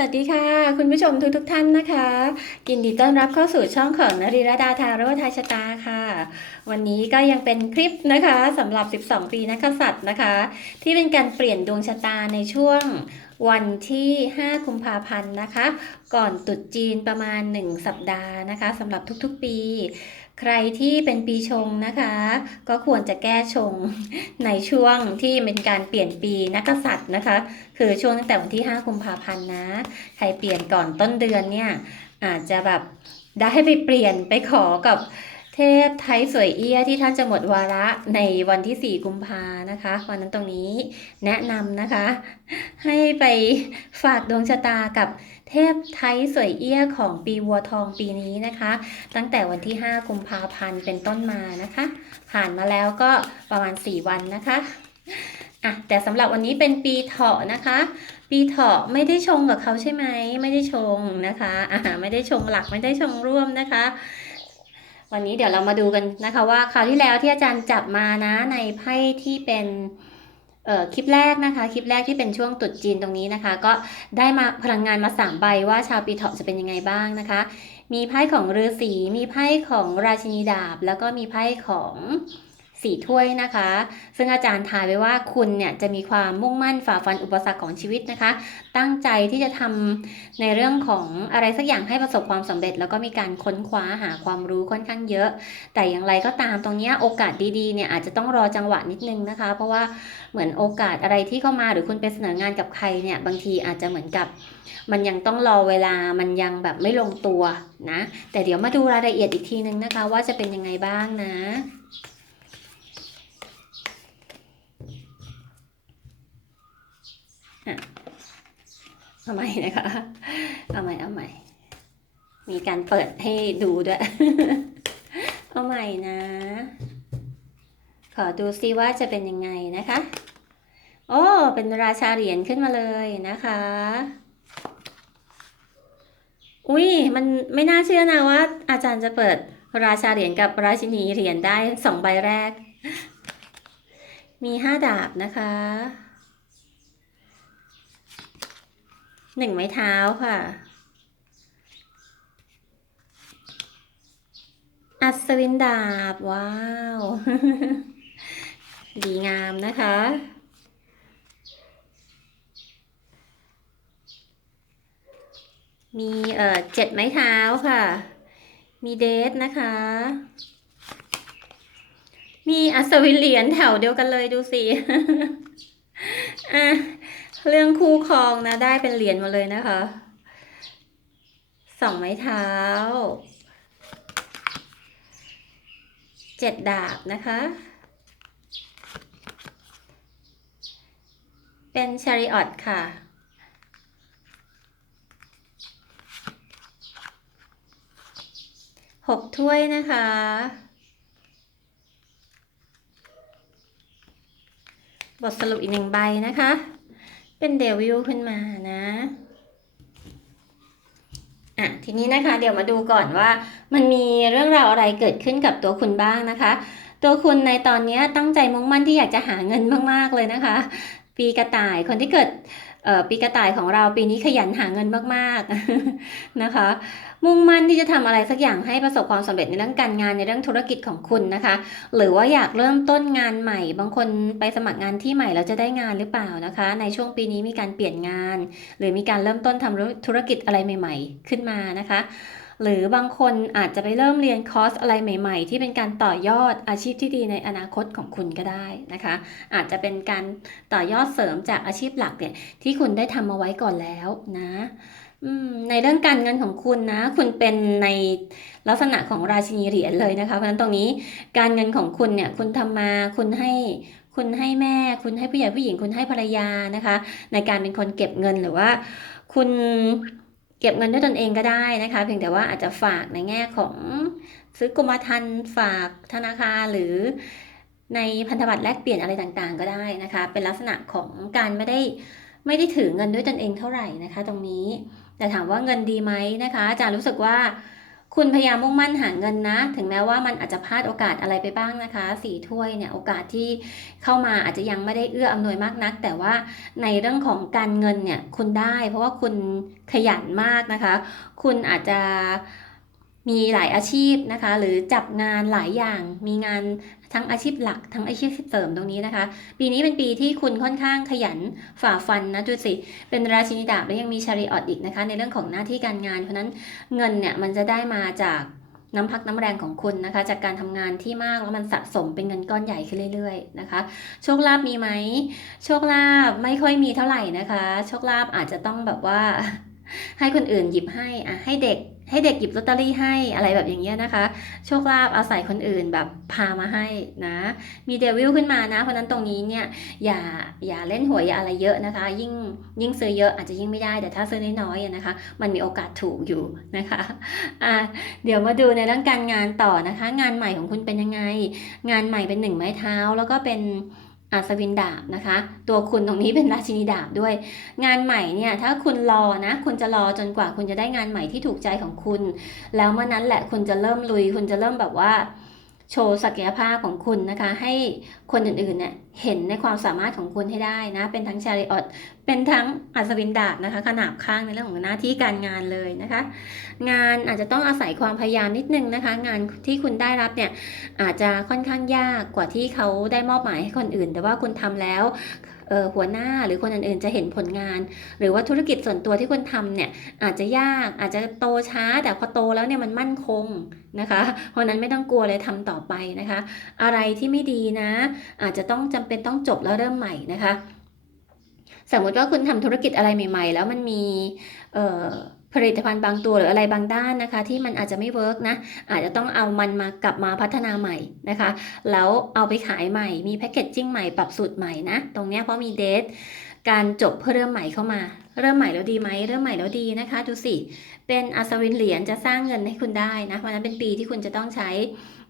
วัสดีค่ะ คุณผู้ชมทุกทท่านนะคะยินดีต้อนรับเข้าสู่ช่องของนริรดาทาโร่ทายชะตาค่ะ วันนี้ก็ยังเป็นคลิปนะคะสำหรับ 12 ปีนักษัตริย์นะคะ ที่เป็นการเปลี่ยนดวงชะตาในช่วงวันที่ 5 กุมภาพันธ์นะคะ ก่อนตรุษจีนประมาณ 1 สัปดาห์นะคะสำหรับทุกๆปี ใครที่เป็นปีชงนะคะ ก็ควรจะแก้ชงในช่วงที่เป็นการเปลี่ยนปีนักษัตริย์นะคะ คือช่วงตั้งแต่วันที่ 5 กุมภาพันธ์นะ ใครเปลี่ยนก่อนต้นเดือนเนี่ยอาจจะแบบได้ไปเปลี่ยนไปขอกับ ทพไทยสวยเอี้ยที่ท่านจะหมดวาระในวันที่ 4 กุมภานะคะ วันนั้นตรงนี้แนะนำนะคะ ให้ไปฝากดวงชะตากับเทพไทยสวยเอี้ยของปีวัวทองปีนี้นะคะ ตั้งแต่วันที่ 5 กุมภาพันธ์เป็นต้นมานะคะ ผ่านมาแล้วก็ประมาณ 4 วันนะคะอะแต่สำหรับวันนี้เป็นปีเถาะนะคะ ปีเถาะไม่ได้ชงกับเขาใช่ไหมไม่ได้ชงนะคะอ่าไม่ได้ชงหลักไม่ได้ชงร่วมนะคะ วันนี้เดี๋ยวเรามาดูกันนะคะว่าคราวที่แล้วที่อาจารย์จับมานะในไพ่ที่เป็นเอ่อคลิปแรกนะคะ คลิปแรกที่เป็นช่วงตุดจีนตรงนี้นะคะ ก็ได้มาพลังงานมาสามใบว่าชาวปีเถาะจะเป็นยังไงบ้างนะคะ มีไพ่ของฤาษีมีไพ่ของราชินีดาบ แล้วก็มีไพ่ของ สี่ถ้วยนะคะ ซึ่งอาจารย์ทายไว้ว่าคุณเนี่ยจะมีความมุ่งมั่นฝ่าฟันอุปสรรคของชีวิตนะคะ ตั้งใจที่จะทำในเรื่องของอะไรสักอย่างให้ประสบความสำเร็จ แล้วก็มีการค้นคว้าหาความรู้ค่อนข้างเยอะ แต่อย่างไรก็ตามตรงนี้โอกาสดีๆเนี่ยอาจจะต้องรอจังหวะนิดนึงนะคะ เพราะว่าเหมือนโอกาสอะไรที่เข้ามาหรือคุณไปเสนองานกับใครเนี่ยบางทีอาจจะเหมือนกับมันยังต้องรอเวลา มันยังแบบไม่ลงตัวนะ แต่เดี๋ยวมาดูรายละเอียดอีกทีนึงนะคะ ว่าจะเป็นยังไงบ้างนะ อะ เอาใหม่นะคะ เอาใหม่เอาใหม่ มีการเปิดให้ดูด้วย เอาใหม่นะ ขอดูซิว่าจะเป็นยังไงนะคะ โอ้ เป็นราชาเหรียญขึ้นมาเลยนะคะ อุ้ยมันไม่น่าเชื่อนะว่า อาจารย์จะเปิดราชาเหรียญกับราชินีเหรียญได้สองใบแรก มีห้าดาบนะคะ หนึ่งไม้เท้าค่ะ อัศวินดาบ ว้าว ดีงามนะคะ มีเอ่อเจ็ดไม้เท้าค่ะ มีเดทนะคะ มีอัศวินเหรียญแถวเดียวกันเลยดูสิ อะ เรื่องคู่ครองนะ ได้เป็นเหรียญมาเลยนะคะสองไม้เท้าเจ็ดดาบนะคะ เป็นชาริออตค่ะ หกถ้วยนะคะ บทสรุปอีกหนึ่งใบนะคะ เป็นเดวิลขึ้นมานะอะทีนี้นะคะเดี๋ยวมาดูก่อนว่ามันมีเรื่องราวอะไรเกิดขึ้นกับตัวคุณบ้างนะคะ ตัวคุณในตอนนี้ตั้งใจมุ่งมั่นที่อยากจะหาเงินมากๆเลยนะคะ ปีกระต่ายคนที่เกิด ปีกระต่ายของเราปีนี้ขยันหาเงินมากๆนะคะ มุ่งมั่นที่จะทำอะไรสักอย่างให้ประสบความสำเร็จในเรื่องการงานในเรื่องธุรกิจของคุณนะคะ หรือว่าอยากเริ่มต้นงานใหม่ บางคนไปสมัครงานที่ใหม่แล้วจะได้งานหรือเปล่านะคะ ในช่วงปีนี้มีการเปลี่ยนงาน หรือมีการเริ่มต้นทำธุรกิจอะไรใหม่ ๆ ขึ้นมานะคะ หรือบางคนอาจจะไปเริ่มเรียนคอร์สอะไรใหม่ ๆ ที่เป็นการต่อยอดอาชีพที่ดีในอนาคตของคุณก็ได้นะคะ อาจจะเป็นการต่อยอดเสริมจากอาชีพหลักเนี่ยที่คุณได้ทำมาไว้ก่อนแล้วนะในเรื่องการเงินของคุณนะ คุณเป็นในลักษณะของราชินีเหรียญเลยนะคะ เพราะฉะนั้นตรงนี้การเงินของคุณเนี่ยคุณทำมาคุณให้คุณให้แม่ คุณให้ผู้ใหญ่ผู้หญิงคุณให้ภรรยานะคะ ในการเป็นคนเก็บเงินหรือว่า คุณ เก็บเงินด้วยตนเองก็ได้นะคะ เพียงแต่ว่าอาจจะฝากในแง่ของซื้อกรมธรรม์ฝากธนาคารหรือในพันธบัตรแลกเปลี่ยนอะไรต่างๆ ก็ได้นะคะ เป็นลักษณะของการไม่ได้ไม่ได้ถือเงินด้วยตนเองเท่าไหร่นะคะ ตรงนี้แต่ถามว่าเงินดีไหมนะคะอาจารย์รู้สึกว่า คุณพยายามมุ่งมั่นหาเงินนะ ถึงแม้ว่ามันอาจจะพลาดโอกาสอะไรไปบ้างนะคะสี่ถ้วยเนี่ยโอกาสที่เข้ามาอาจจะยังไม่ได้เอื้ออำนวยมากนัก แต่ว่าในเรื่องของการเงินเนี่ยคุณได้ เพราะว่าคุณขยันมากนะคะ คุณอาจจะ มีหลายอาชีพนะคะ หรือจับงานหลายอย่าง มีงานทั้งอาชีพหลัก ทั้งอาชีพเสริมตรงนี้นะคะ ปีนี้เป็นปีที่คุณค่อนข้างขยันฝ่าฟันนะดูสิ เป็นราชินีดาบและยังมีชาริออตอีกนะคะ ในเรื่องของหน้าที่การงาน เพราะฉะนั้นเงินเนี่ยมันจะได้มาจากน้ำพักน้ำแรงของคุณนะคะ จากการทำงานที่มากแล้วมันสะสมเป็นเงินก้อนใหญ่ขึ้นเรื่อยๆนะคะ โชคลาภมีไหมโชคลาภไม่ค่อยมีเท่าไหร่นะคะ โชคลาภอาจจะต้องแบบว่า ให้คนอื่นหยิบให้อะให้เด็ก ให้เด็กหยิบลอตเตอรี่ให้อะไรแบบอย่างเงี้ยนะคะ โชคลาภอาศัยคนอื่นแบบพามาให้นะ มีเดวิลขึ้นมานะ เพราะนั้นตรงนี้เนี่ยอย่าอย่าเล่นหวยอย่าอะไรเยอะนะคะ ยิ่งยิ่งซื้อเยอะอาจจะยิ่งไม่ได้ แต่ถ้าซื้อน้อยๆนะคะ มันมีโอกาสถูกอยู่นะคะอะเดี๋ยวมาดูในเรื่องการงานต่อนะคะ งานใหม่ของคุณเป็นยังไง งานใหม่เป็นหนึ่งไม้เท้าแล้วก็เป็น อัศวินดาบนะคะ ตัวคุณตรงนี้เป็นราชินีดาบด้วย งานใหม่เนี่ยถ้าคุณรอนะ คุณจะรอจนกว่าคุณจะได้งานใหม่ที่ถูกใจของคุณ แล้วเมื่อนั้นแหละคุณจะเริ่มลุย คุณจะเริ่มแบบว่า โชว์ศักยภาพของคุณนะคะ ให้คนอื่นๆเนี่ยเห็นในความสามารถของคุณให้ได้นะ เป็นทั้งชาริออตเป็นทั้งอัศวินดาบนะคะ ขนาบข้างในเรื่องของหน้าที่การงานเลยนะคะ งานอาจจะต้องอาศัยความพยายามนิดนึงนะคะ งานที่คุณได้รับเนี่ยอาจจะค่อนข้างยากกว่าที่เขาได้มอบหมายให้คนอื่น แต่ว่าคุณทำแล้ว หัวหน้าหรือคนอื่นๆจะเห็นผลงาน หรือว่าธุรกิจส่วนตัวที่คุณทำเนี่ยอาจจะยากอาจจะโตช้า แต่พอโตแล้วเนี่ยมันมั่นคงนะคะ เพราะนั้นไม่ต้องกลัวเลยทำต่อไปนะคะ อะไรที่ไม่ดีนะ อาจจะต้องจำเป็นต้องจบแล้วเริ่มใหม่นะคะ สมมติว่าคุณทำธุรกิจอะไรใหม่ ๆ แล้วมันมีเอ่อ ผลิตภัณฑ์บางตัวหรืออะไรบางด้านนะคะ ที่มันอาจจะไม่เวิร์กนะอาจจะต้องเอามันมากลับมาพัฒนาใหม่นะคะ แล้วเอาไปขายใหม่มีแพคเกจจิ้งใหม่ปรับสูตรใหม่นะ ตรงเนี้ยเพราะมีเดท การจบเพื่อเริ่มใหม่เข้ามา เริ่มใหม่แล้วดีไหมเริ่มใหม่แล้วดีนะคะดูสิเป็นอัศวินเหรียญจะสร้างเงินให้คุณได้นะเพราะนั้นเป็นปีที่คุณจะต้องใช้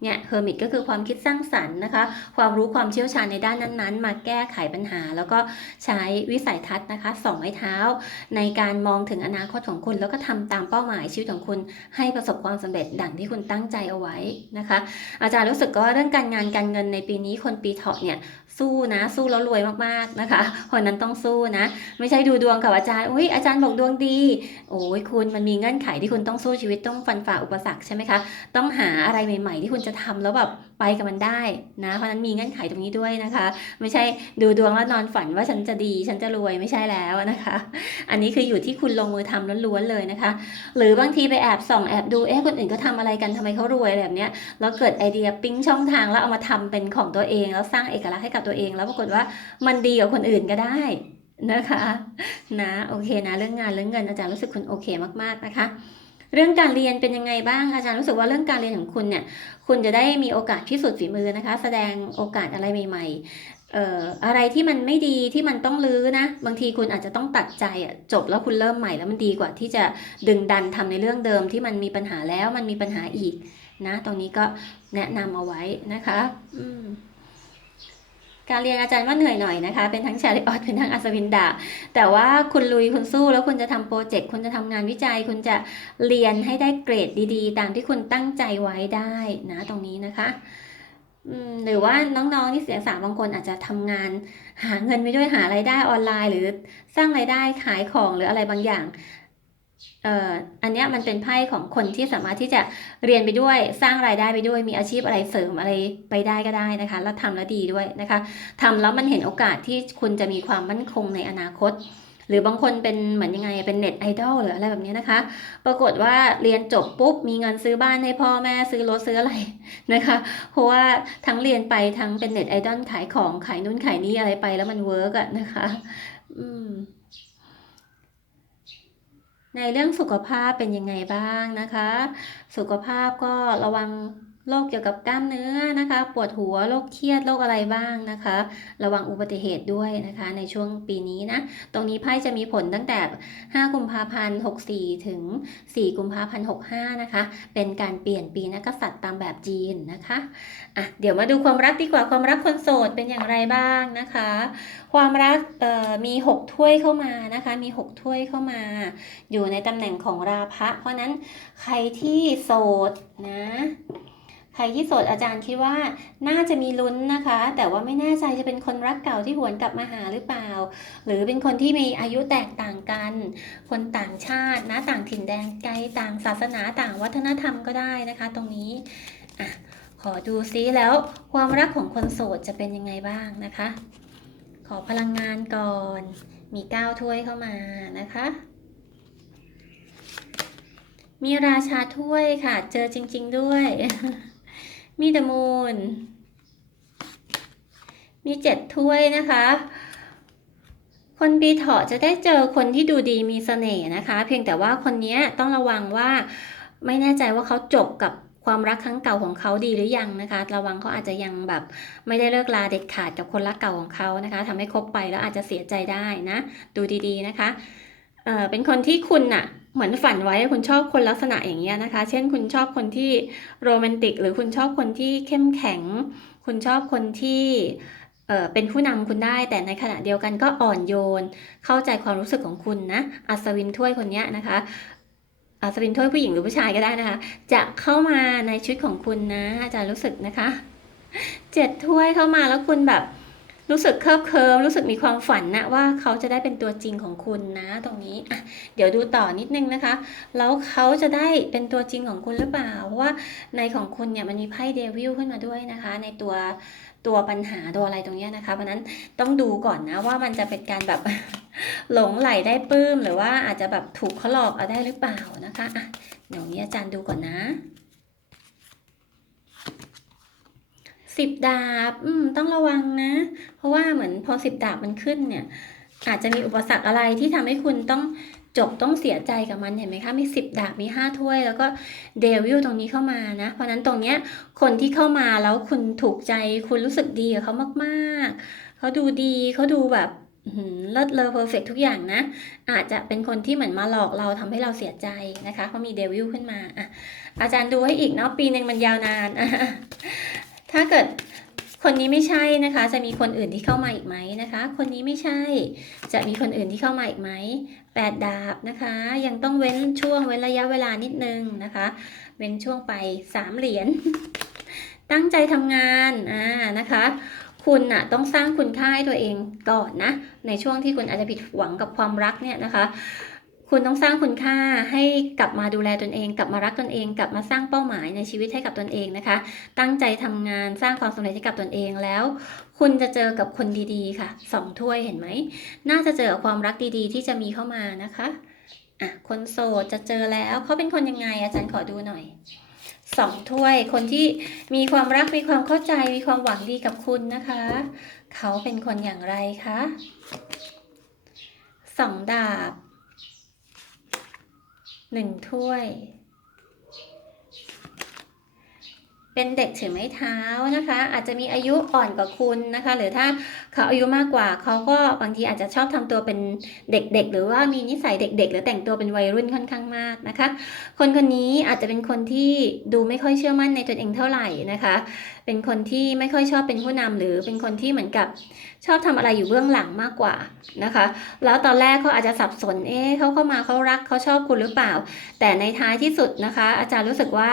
เนี่ยเฮอร์มิตก็คือความคิดสร้างสรรค์นะคะ ความรู้ความเชี่ยวชาญในด้านนั้นๆ มาแก้ไขปัญหา แล้วก็ใช้วิสัยทัศน์นะคะสองไม้เท้า ในการมองถึงอนาคตของคุณ แล้วก็ทำตามเป้าหมายชีวิตของคุณ ให้ประสบความสำเร็จดังที่คุณตั้งใจเอาไว้นะคะ อาจารย์รู้สึกว่าเรื่องการงานการเงินในปีนี้คนปีเถาะเนี่ย สู้นะ สู้แล้วรวยมากๆนะคะเพราะนั้นต้องสู้นะ ไม่ใช่ดูดวงค่ะอาจารย์อุ้ยอาจารย์บอกดวงดีโอ้ยคุณมันมีเงื่อนไขที่คุณต้องสู้ชีวิตต้องฟันฝ่าอุปสรรคใช่ไหมคะต้องหาอะไรใหม่ ๆ ที่คุณจะทำแล้วแบบ ไปกับมันได้นะเพราะนั้นมีเงื่อนไขตรงนี้ด้วยนะคะ ไม่ใช่ดูดวงแล้วนอนฝันว่าฉันจะดีฉันจะรวยไม่ใช่แล้วนะคะ อันนี้คืออยู่ที่คุณลงมือทำล้วนๆเลยนะคะ หรือบางทีไปแอบส่องแอบดูเอ๊ะคนอื่นก็ทำอะไรกันทำไมเขารวยอะไรแบบเนี้ยแล้วเกิดไอเดียปิ๊งช่องทางแล้วเอามาทำเป็นของตัวเอง แล้วสร้างเอกลักษณ์ให้กับตัวเอง แล้วปรากฏว่ามันดีกว่าคนอื่นก็ได้นะคะนะโอเคนะเรื่องงานเรื่องเงินอาจารย์รู้สึกคุณโอเคมากๆนะคะ เรื่องการเรียนเป็นยังไงบ้างอาจารย์รู้สึกว่าเรื่องการเรียนของคุณเนี่ยคุณจะได้มีโอกาสพิสูจน์ฝีมือนะคะ แสดงโอกาสอะไรใหม่ๆเอ่ออะไรที่มันไม่ดีที่มันต้องลื้อนะ บางทีคุณอาจจะต้องตัดใจอะจบแล้วคุณเริ่มใหม่แล้วมันดีกว่าที่จะดึงดันทำในเรื่องเดิมที่มันมีปัญหาแล้วมันมีปัญหาอีกนะ ตรงนี้ก็แนะนำเอาไว้นะคะ อืม การเรียนอาจารย์ว่าเหนื่อยหน่อยนะคะ เป็นทั้งชาริออตเป็นทั้งอัศวินดา แต่ว่าคุณลุยคุณสู้แล้วคุณจะทำโปรเจกต์คุณจะทำงานวิจัย คุณจะเรียนให้ได้เกรดดีๆ ตามที่คุณตั้งใจไว้ได้นะตรงนี้นะคะหรือว่าน้องๆที่เสียงสามบางคนอาจจะทำงาน หาเงินไปด้วยหารายได้ออนไลน์ หรือสร้างรายได้ขายของหรืออะไรบางอย่าง อ่ออันเนี้ยมันเป็นไพ่ของคนที่สามารถที่จะเรียนไปด้วยสร้างรายได้ไปด้วยมีอาชีพอะไรเสริมอะไรไปได้ก็ได้นะคะ แล้วทำแล้วดีด้วยนะคะทำแล้วมันเห็นโอกาสที่คุณจะมีความมั่นคงในอนาคต หรือบางคนเป็นเหมือนยังไงเป็นเน็ตไอดอลหรืออะไรแบบนี้นะคะ ปรากฏว่าเรียนจบปุ๊บมีเงินซื้อบ้านให้พ่อแม่ซื้อรถซื้ออะไรนะคะ เพราะว่าทั้งเรียนไปทั้งเป็นเน็ตไอดอลขายของขายนู่นขายนี่อะไรไปแล้วมันเวิร์กอะนะคะ อืม ในเรื่องสุขภาพเป็นยังไงบ้างนะคะ สุขภาพก็ระวัง โรคเกี่ยวกับกล้ามเนื้อนะคะ ปวดหัวโรคเครียดโรคอะไรบ้างนะคะ ระวังอุบัติเหตุด้วยนะคะ ในช่วงปีนี้นะ ตรงนี้ไพ่จะมีผลตั้งแต่ 5 กุมภาพันธ์ 64 ถึง 4 กุมภาพันธ์ 65 นะคะ เป็นการเปลี่ยนปีนักษัตริย์ตามแบบจีนนะคะอะเดี๋ยวมาดูความรักดีกว่าความรักคนโสดเป็นอย่างไรบ้างนะคะ ความรักมี 6 ถ้วยเข้ามานะคะ มี 6 ถ้วยเข้ามา อยู่ในตำแหน่งของราพะ เพราะนั้นใครที่โสดนะ ใครที่โสดอาจารย์คิดว่าน่าจะมีลุ้นนะคะ แต่ว่าไม่แน่ใจจะเป็นคนรักเก่าที่หวนกลับมาหาหรือเปล่า หรือเป็นคนที่มีอายุแตกต่างกัน คนต่างชาตินะต่างถิ่นแดนไกลต่างศาสนาต่างวัฒนธรรมก็ได้นะคะ ตรงนี้อะขอดูซิแล้วความรักของคนโสดจะเป็นยังไงบ้างนะคะ ขอพลังงานก่อนมีก้าถ้วยเข้ามานะคะ มีราชาถ้วยค่ะ เจอจริง ๆ ด้วย มีเดมูนมีเจ็ดถ้วยนะคะ คนปีเถาะจะได้เจอคนที่ดูดีมีเสน่ห์นะคะ เพียงแต่ว่าคนนี้ต้องระวังว่าไม่แน่ใจว่าเขาจบกับความรักครั้งเก่าของเขาดีหรือยังนะคะ ระวังเขาอาจจะยังแบบไม่ได้เลิกลาเด็ดขาดกับคนรักเก่าของเขานะคะทำให้คบไปแล้วอาจจะเสียใจได้นะ ดูดีๆนะคะ เออเป็นคนที่คุณน่ะ เหมือนฝันไว้คุณชอบคนลักษณะอย่างเงี้ยนะคะ เช่นคุณชอบคนที่โรแมนติก หรือคุณชอบคนที่เข้มแข็ง คุณชอบคนที่เป็นผู้นำคุณได้แต่ในขณะเดียวกันก็อ่อนโยน เข้าใจความรู้สึกของคุณนะอัศวินถ้วยคนเนี้ยนะคะอัศวินถ้วยผู้หญิงหรือผู้ชายก็ได้นะคะ จะเข้ามาในชีวิตของคุณนะอาจารย์รู้สึกนะคะเจ็ดถ้วยเข้ามาแล้วคุณแบบ รู้สึกเคิบเคิมรู้สึกมีความฝันนะว่าเขาจะได้เป็นตัวจริงของคุณนะ ตรงนี้อะเดี๋ยวดูต่อนิดนึงนะคะ แล้วเขาจะได้เป็นตัวจริงของคุณหรือเปล่าเพราะว่าในของคุณเนี่ยมันมีไพ่เดวิลขึ้นมาด้วยนะคะ ในตัวตัวปัญหาตัวอะไรตรงเนี้ยนะคะเพราะนั้นต้องดูก่อนนะว่ามันจะเป็นการแบบหลงไหลได้ปลื้ม หรือว่าอาจจะแบบถูกเขาหลอกเอาได้หรือเปล่านะคะอะเดี๋ยวนี้อาจารย์ดูก่อนนะ สิบดาบ อืม ต้องระวังนะ เพราะว่าเหมือนพอสิบดาบมันขึ้นเนี่ย อาจจะมีอุปสรรคอะไรที่ทำให้คุณต้องจบต้องเสียใจกับมันเห็นไหมคะ มีสิบดาบมีห้าถ้วย แล้วก็เดวิลตรงนี้เข้ามานะ เพราะนั้นตรงเนี้ยคนที่เข้ามาแล้วคุณถูกใจคุณรู้สึกดีกับเขามากๆ เขาดูดีเขาดูแบบเลิศเลอเพอร์เฟกทุกอย่างนะ อาจจะเป็นคนที่เหมือนมาหลอกเราทำให้เราเสียใจนะคะเพราะมีเดวิลขึ้นมาอะอาจารย์ดูให้อีกเนาะปีหนึ่งมันยาวนาน ถ้าเกิดคนนี้ไม่ใช่นะคะ จะมีคนอื่นที่เข้ามาอีกไหมนะคะ คนนี้ไม่ใช่ จะมีคนอื่นที่เข้ามาอีกไหมแปดดาบนะคะ ยังต้องเว้นช่วงเว้นระยะเวลานิดนึงนะคะ เว้นช่วงไปสามเหรียญตั้งใจทำงานอ่านะคะ คุณน่ะต้องสร้างคุณค่าให้ตัวเองก่อนนะ ในช่วงที่คุณอาจจะผิดหวังกับความรักเนี่ยนะคะ คุณต้องสร้างคุณค่าให้กลับมาดูแลตนเอง กลับมารักตนเอง กลับมาสร้างเป้าหมายในชีวิตให้กับตนเองนะคะ ตั้งใจทำงานสร้างความสำเร็จให้กับตนเองแล้ว คุณจะเจอกับคนดีๆค่ะสองถ้วยเห็นไหมน่าจะเจอความรักดีๆ ที่จะมีเข้ามานะคะอะคนโสดจะเจอแล้วเขาเป็นคนยังไงอาจารย์ขอดูหน่อยสองถ้วย คนที่มีความรักมีความเข้าใจมีความหวังดีกับคุณนะคะ เขาเป็นคนอย่างไรคะสองดาบ หนึ่งถ้วย เป็นเด็กถือไม้เท้านะคะ อาจจะมีอายุอ่อนกว่าคุณนะคะ หรือถ้าเขาอายุมากกว่าเขาก็บางทีอาจจะชอบทำตัวเป็นเด็กๆ หรือว่ามีนิสัยเด็ก ๆ หรือแต่งตัวเป็นวัยรุ่นค่อนข้างมากนะคะ คนคนนี้อาจจะเป็นคนที่ดูไม่ค่อยเชื่อมั่นในตนเองเท่าไหร่นะคะ เป็นคนที่ไม่ค่อยชอบเป็นผู้นำหรือเป็นคนที่เหมือนกับชอบทำอะไรอยู่เบื้องหลังมากกว่านะคะ แล้วตอนแรกเขาอาจจะสับสน เอ๊ะเขาเข้ามาเขารักเขาชอบคุณหรือเปล่า แต่ในท้ายที่สุดนะคะ อาจารย์รู้สึกว่า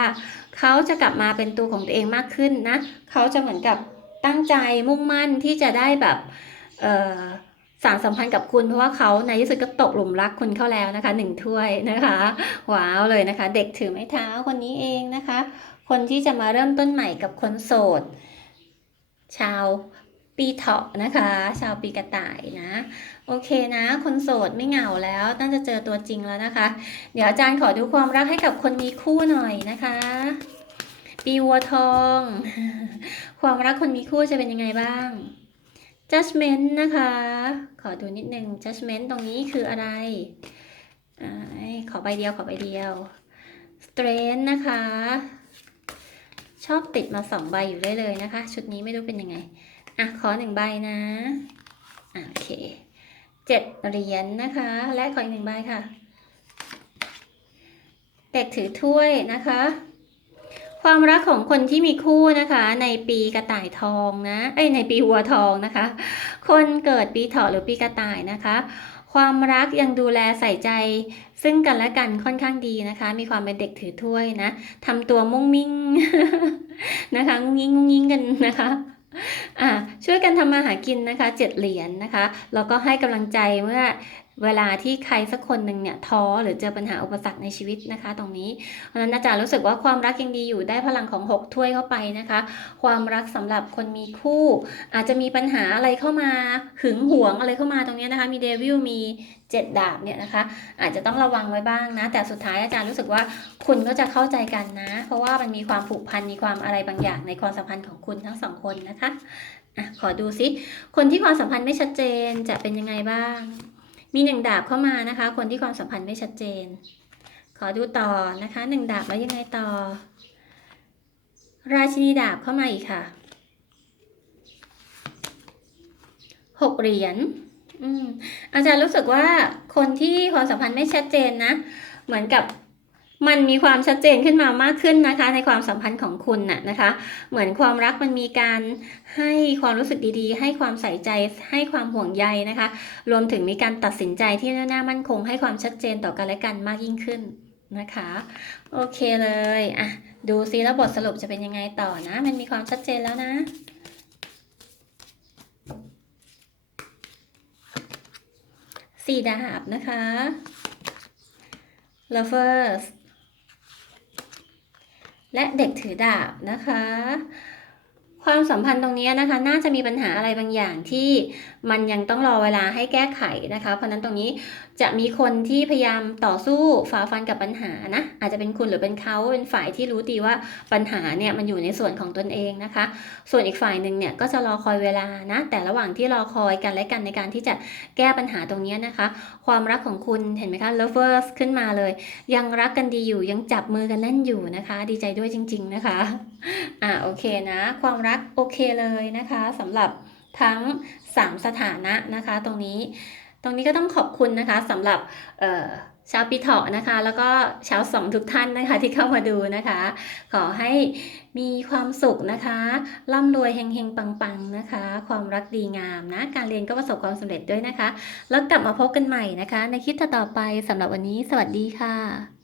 เขาจะกลับมาเป็นตัวของตัวเองมากขึ้นนะ เขาจะเหมือนกับตั้งใจมุ่งมั่นที่จะได้แบบสารสัมพันธ์กับคุณเพราะว่าเขาในที่สุดก็ตกหลุมรักคุณเข้าแล้วนะคะหนึ่งถ้วยนะคะว้าวเลยนะคะ เด็กถือไม้เท้าคนนี้เองนะคะ คนที่จะมาเริ่มต้นใหม่กับคนโสด ชาวปีเถาะนะคะ ชาวปีกระต่ายนะ โอเคนะ คนโสดไม่เหงาแล้วน่าจะเจอตัวจริงแล้วนะคะ เดี๋ยวอาจารย์ขอดูความรักให้กับคนมีคู่หน่อยนะคะ ปีวัวทอง ความรักคนมีคู่จะเป็นยังไงบ้าง judgment นะคะ ขอดูนิดนึง judgment ตรงนี้คืออะไรอาขอใบเดียวขอใบเดียว strength นะคะ ชอบติดมาสองใบอยู่ได้เลยนะคะ ชุดนี้ไม่รู้เป็นยังไง อะ ขอหนึ่งใบนะ โอเค เจ็ดเหรียญนะคะ และขออีกหนึ่งใบค่ะ เด็กถือถ้วยนะคะ ความรักของคนที่มีคู่นะคะ ในปีกระต่ายทองนะเอ้ยในปีวัวทองนะคะ คนเกิดปีเถาะหรือปีกระต่ายนะคะ ความรักยังดูแลใส่ใจ ซึ่งกันและกันค่อนข้างดีนะคะ มีความเป็นเด็กถือถ้วยนะทำตัวมุ้งมิ้งนะคะงุ้งยิงงุ้งยิงกันนะคะ ช่วยกันทำมาหากินนะคะเจ็ดเหรียญนะคะ แล้วก็ให้กำลังใจเมื่อ เวลาที่ใครสักคนหนึ่งเนี่ยท้อหรือเจอปัญหาอุปสรรคในชีวิตนะคะ ตรงนี้เพราะฉะนั้นอาจารย์รู้สึกว่าความรักยังดีอยู่ได้พลังของหกถ้วยเข้าไปนะคะ ความรักสำหรับคนมีคู่ อาจจะมีปัญหาอะไรเข้ามาหึงหวงอะไรเข้ามาตรงนี้นะคะ มีเดวิลมีเจ็ดดาบเนี่ยนะคะ อาจจะต้องระวังไว้บ้างนะ แต่สุดท้ายอาจารย์รู้สึกว่าคุณก็จะเข้าใจกันนะ เพราะว่ามันมีความผูกพันมีความอะไรบางอย่างในความสัมพันธ์ของคุณทั้งสองคนนะคะอะขอดูซิคนที่ความสัมพันธ์ไม่ชัดเจนจะเป็นยังไงบ้าง มีหนึ่งดาบเข้ามานะคะ คนที่ความสัมพันธ์ไม่ชัดเจน ขอดูต่อนะคะหนึ่งดาบแล้วยังไงต่อ ราชินีดาบเข้ามาอีกค่ะหกเหรียญอืมอาจารย์รู้สึกว่าคนที่ความสัมพันธ์ไม่ชัดเจนนะ เหมือนกับ มันมีความชัดเจนขึ้นมามากขึ้นนะคะ ในความสัมพันธ์ของคุณน่ะนะคะ เหมือนความรักมันมีการให้ความรู้สึกดีๆ ให้ความใส่ใจให้ความห่วงใยนะคะ รวมถึงมีการตัดสินใจที่น่ามั่นคง ให้ความชัดเจนต่อกันและกันมากยิ่งขึ้นนะคะ โอเคเลยอะดูซิแล้วบทสรุปจะเป็นยังไงต่อนะ มันมีความชัดเจนแล้วนะสี่ดาบนะคะ lovers และเด็กถือดาบนะคะ ความสัมพันธ์ตรงนี้นะคะ น่าจะมีปัญหาอะไรบางอย่างที่มันยังต้องรอเวลาให้แก้ไขนะคะ เพราะนั้นตรงนี้จะมีคนที่พยายามต่อสู้ฝ่าฟันกับปัญหานะ อาจจะเป็นคุณหรือเป็นเขาเป็นฝ่ายที่รู้ดีว่าปัญหาเนี่ยมันอยู่ในส่วนของตนเองนะคะ ส่วนอีกฝ่ายหนึ่งเนี่ยก็จะรอคอยเวลานะ แต่ระหว่างที่รอคอยกันและกันในการที่จะแก้ปัญหาตรงนี้นะคะ ความรักของคุณเห็นไหมคะ lovers ขึ้นมาเลย ยังรักกันดีอยู่ยังจับมือกันแน่นอยู่นะคะ ดีใจด้วยจริง ๆนะคะอ่าโอเคนะ ความรักโอเคเลยนะคะสำหรับทั้ง 3 สถานะนะคะตรงนี้ ตรงนี้ก็ต้องขอบคุณนะคะสำหรับชาวปีเถาะนะคะ แล้วก็ชาวสองทุกท่านนะคะที่เข้ามาดูนะคะ ขอให้มีความสุขนะคะร่ำรวยเฮงๆ ปังๆนะคะ ความรักดีงามนะ การเรียนก็ประสบความสำเร็จด้วยนะคะ แล้วกลับมาพบกันใหม่นะคะ ในคลิปต่อไปสำหรับวันนี้ สวัสดีค่ะ